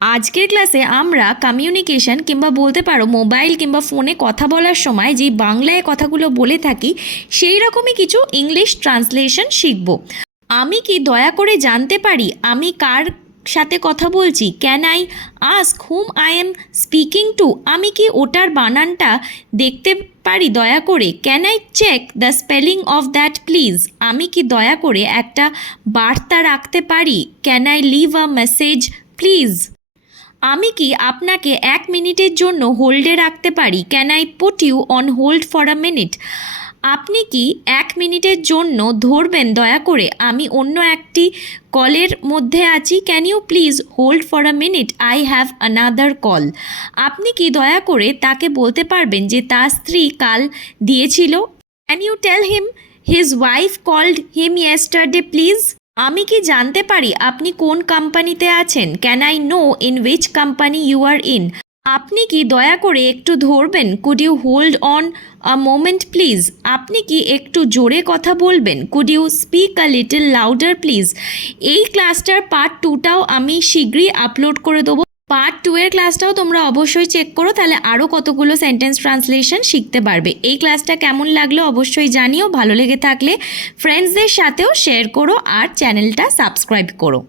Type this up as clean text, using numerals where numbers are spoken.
আজকের ক্লাসে আমরা কমিউনিকেশন কিংবা বলতে পারো মোবাইল কিংবা ফোনে কথা বলার সময় যেই বাংলায় কথাগুলো বলে থাকি সেই রকমই কিছু ইংলিশ ট্রান্সলেশন শিখব। আমি কি দয়া করে জানতে পারি আমি কার সাথে কথা বলছি? Can I ask hmm I am speaking to? আমি কি ওটার বানানটা দেখতে পারি দয়া করে? Can I check the spelling of that please? আমি কি দয়া করে একটা বার্তা রাখতে পারি? Can I leave a message please? আমি কি আপনাকে 1 মিনিটের জন্য হোল্ডে রাখতে পারি? Can I put you on hold for a minute? আপনি কি 1 মিনিটের জন্য ধরবেন দয়া করে? আমি অন্য একটি কলের মধ্যে আছি। Can you please hold for a minute? I have another call. আপনি কি দয়া করে তাকে বলতে পারবেন যে তার স্ত্রী কাল দিয়েছিল? Can you tell him his wife called him yesterday please? আমি কি জানতে পারি আপনি কোন কোম্পানিতে আছেন? Can I know in which company you are in? আপনি কি দয়া করে একটু ধরবেন? Could you hold on a moment please? আপনি কি একটু জোরে কথা বলবেন? Could you speak a little louder please? এই ক্লাসটার পার্ট 2টাও আমি শীঘ্রই আপলোড করে দেবো। পার্ট 2 এর ক্লাসটাও তোমরা অবশ্যই চেক করো, তাহলে আরও কতগুলো সেন্টেন্স ট্রান্সলেশন শিখতে পারবে। এই ক্লাসটা কেমন লাগলো অবশ্যই জানিও। ভালো লেগে থাকলে ফ্রেন্ডসদের সাথেও শেয়ার করো আর চ্যানেলটা সাবস্ক্রাইব করো।